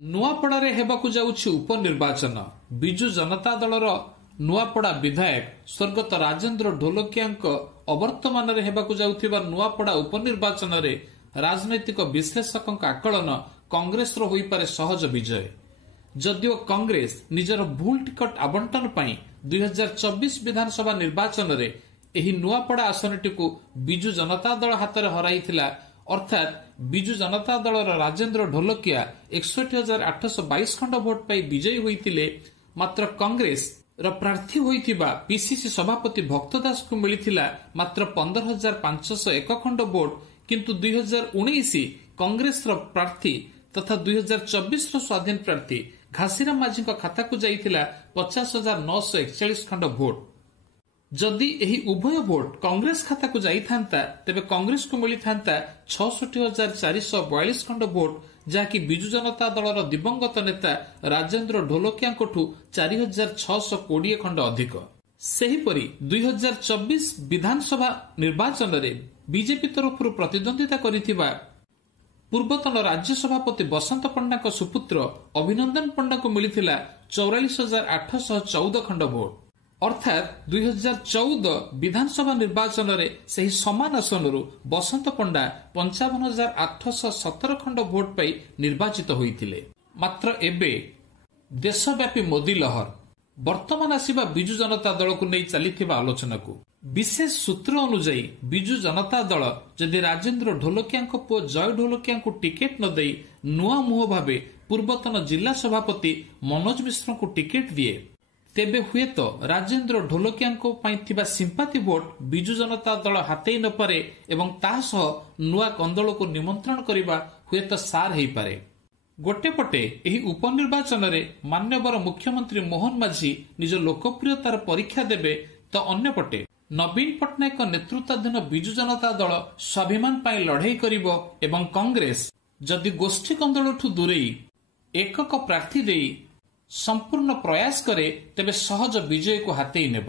नुआपड़ारे हेबाकु जाउछि उपनिर्वाचन। बिजु जनता दलर नुआपड़ा विधायक स्वर्गत राजेन्द्र ढोलकियांक अवर्तमान हेबाकु जाउथिबा नुआपड़ा उपनिर्वाचन रे राजनैतिक विश्लेषकक आकलन कांग्रेस रो होई पारे सहज विजय। जदिओ कांग्रेस निजर भूल टिकट आवंटन पई 2024 विधानसभा निर्वाचन रे एही नुआपड़ा आसनटीकु बिजु जनता दल हातरे हराइथिला, अर्थात बिजु जनता दलर राजेन्द्र ढोलकिया 61,822 खंड भोट पाई विजयी होइतिले। मात्र कांग्रेस र प्रार्थी होइतिबा पीसीसी सभापति भक्त दास को मिलिथिला मात्र 15,501 खंड भोट, किंतु 2019 कांग्रेस र प्रार्थी तथा 2024 रो स्वाधीन प्रार्थी घासीराम माझी खाता को जाइथिला 50,941 खंड भोट। जदि एही उभय भोट कांग्रेस खाता को जाइथांता तेबे कांग्रेस को मिलिथांता 66,442 खंड भोट, जाकी बिजु जनता दलर दिवंगत नेता राजेन्द्र ढोलकियांकठू 4,620 खंड अधिक। सेहीपरि 2024 विधानसभा निर्वाचन रे बीजेपी तरफରୁ प्रतिद्वंदिता करिथिबा पूर्वतन राज्य सभापति बसंत पंडा सुपुत्र अभिनंदन पंडा को मिलिथिला 44,814 खंड भोट। अर्थात 2014 विधानसभा निर्वाचन रे सही समान आसनरू बसंत पंडा 55,817 खंड भोट पाई निर्वाचित होइथिले। मात्र एबे देशव्यापी मोदी लहर वर्तमान आसिबा बिजु जनता दल को नहीं चलीथिबा आलोचना को विशेष सूत्र अनुसार बिजु जनता दल जदि राजेन्द्र ढोलकियांक पुओ जय ढोलकियांक टिकेट न देई नुआ मुह भावे पूर्वतन जिला सभापति मनोज मिश्र को टिकेट दिए, तेबे हुए तो राजेन्द्र ढोलकियांक पई थिबा सिंपाथी भोट बिजु जनता दल हातेई न पारे एवं तासह नुआ कंदल को निमंत्रण करिबा हुए तो सार हेई पारे। गोटे पटे एही उपनिर्वाचन रे मान्यवर मुख्यमंत्री मोहन माझी निज लोकप्रियतार परीक्षा देबे, तो अन्य पटे नवीन पट्टनायक नेतृत्वाधीन बिजु जनता दल स्वाभिमान पाई लड़ाई करिबो एवं कांग्रेस जदि गोष्ठी कंदलठू दूरेई एकक प्रार्थी देई संपूर्ण प्रयास करे तेबे सहज विजय को हातेई नेब।